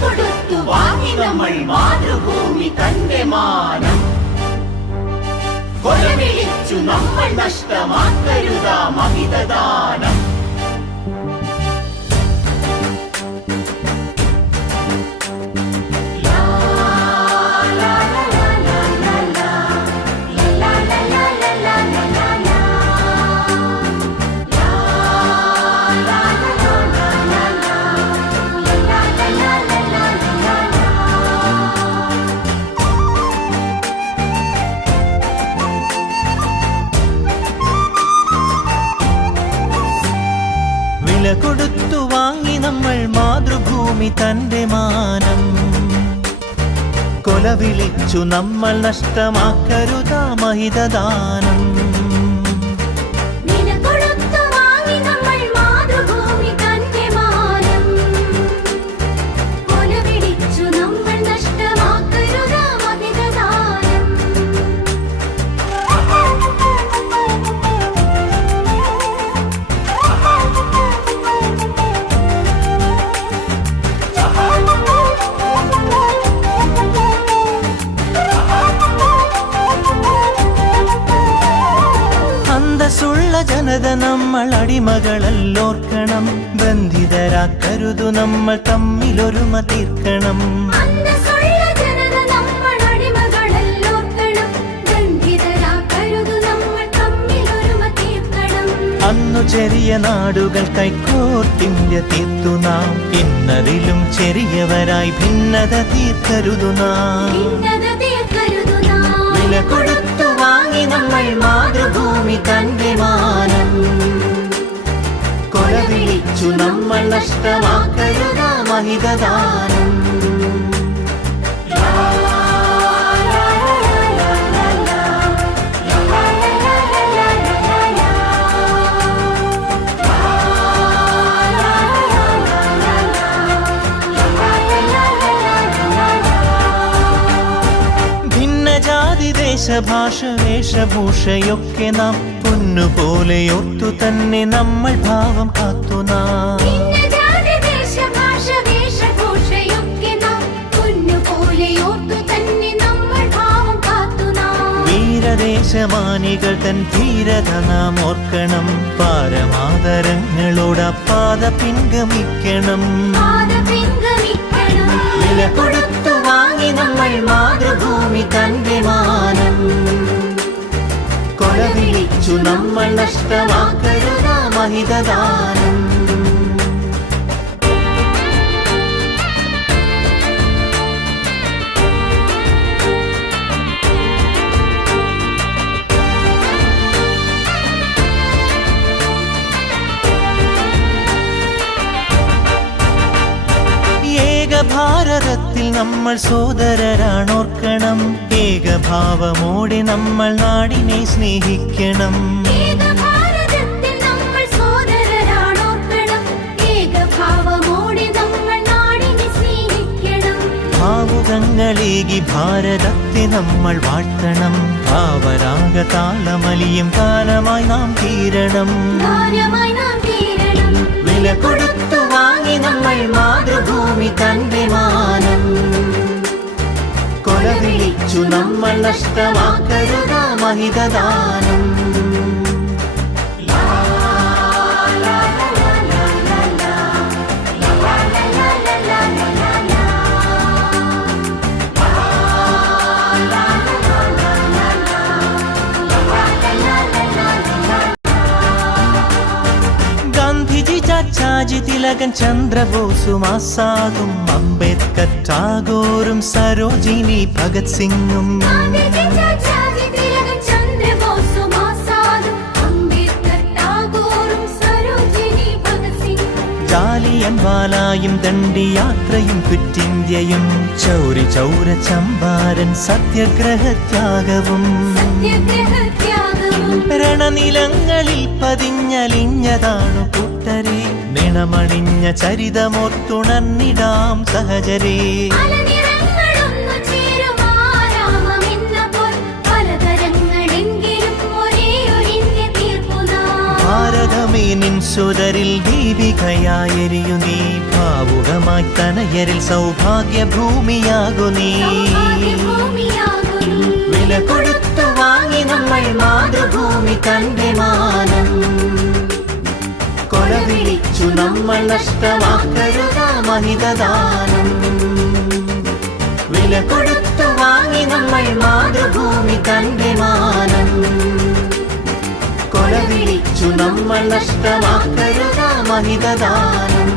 കൊടുത്തു വാങ്ങി നമ്മൾ മാതൃഭൂമി തന്റെ മാനം. കൊല വിളിച്ചു നമ്മൾ നഷ്ടമാക്കരുതാ മഹിതദാനം. വില കൊടുത്തു വാങ്ങി നമ്മൾ മാതൃഭൂമി തന്റെ മാനം. കൊല വിളിച്ചു നമ്മൾ നഷ്ടമാക്കരുതാ മഹിതദാനം. അന്തസ്സുള്ള ജനത നമ്മൾ അടിമകളല്ലോർക്കണം. ബന്ധിതരാക്കരുതു നമ്മൾ തമ്മിലൊരുമ തീർക്കണം. അന്നു ചെറിയ നാടുകൾ കൈക്കോർത്തിന്ത്യ തീർത്തു നാം. ഇന്നതിലും ചെറിയവരായി ഭിന്നത തീർക്കരുതു നാം. വില കൊടുത്തു വാങ്ങി നമ്മൾ മാതൃഭൂമി തന്റെ മാനം. കൊല വിളിച്ചു നമ്മൾ നഷ്ടമാക്കരുതാ മഹിതദാനം. ദേശഭാഷ വേഷഭൂഷയൊക്കെ നാം പൊന്നുപോലെ ഓർത്തു തന്നെ നമ്മൾ ഭാവം കാത്തു നാം. വീരദേശമാനികൾ തൻ ധീരത നാം ഓർക്കണം. പാരമാദരങ്ങളോട് പാത പിൻഗമിക്കണം. വില കൊടുത്തു വാങ്ങി നമ്മൾ മാതൃഭൂമി തന്റെ മാനം. കൊല വിളിച്ചു നമ്മൾ നഷ്ടമാക്കരുതാ മഹിതദാനം. ഭാരതത്തിൽ നമ്മൾ സോദരരാണോർക്കണം. ഏകഭാവമോടെ നമ്മൾ നാടിനെ സ്നേഹിക്കണം. ഭാവുകങ്ങളേകി ഭാരതത്തെ നമ്മൾ വാഴ്ത്തണം. ഭാവരാഗ താളമലിയും കാലമായി നാം തീരണം. വില കൊടുത്തു വാങ്ങി നമ്മൾ മാതൃഭൂമി തന്റെ മാനം. കൊല വിളിച്ചു നമ്മൾ നഷ്ടമാക്കരുതാ മഹിതദാനം. ചാച്ചാജി തിലകൻ ചന്ദ്രബോസും ആസാദും അംബേദ്കർ ടാഗോറും സരോജിനി ഭഗത് സിംഗും ജാലിയൻവാലായും ദണ്ഡിയാത്രയും ക്വിറ്റിന്ത്യയും ചൗരി ചൗര ചമ്പാരൻ സത്യാഗ്രഹത്യാഗവും രണനിലങ്ങളിൽ പതിഞ്ഞലിഞ്ഞതാണു കൂട്ടരെ. നിണമണിഞ്ഞ ചരിതമോർത്തുണർന്നിടാം സഹചരേ. ഭാരതമേ നിൻ സുതരിൽ ദീപികയായെരിയു നീ ഭാവുകമായി തനയരിൽ സൗഭാഗ്യഭൂമിയാകു നീ വില കൊടുത്തു വാങ്ങി നമ്മൾ മാതൃഭൂമി തന്റെ മാനം കൊലവിളിച്ചു നമ്മൾ നഷ്ടമാക്കരുതാ മഹിതദാനം വില കൊടുത്തു വാങ്ങി നമ്മൾ മാതൃഭൂമി തന്റെ മാനം കൊലവിളിച്ചു നമ്മൾ നഷ്ടമാക്കരുതാ മഹിതദാനം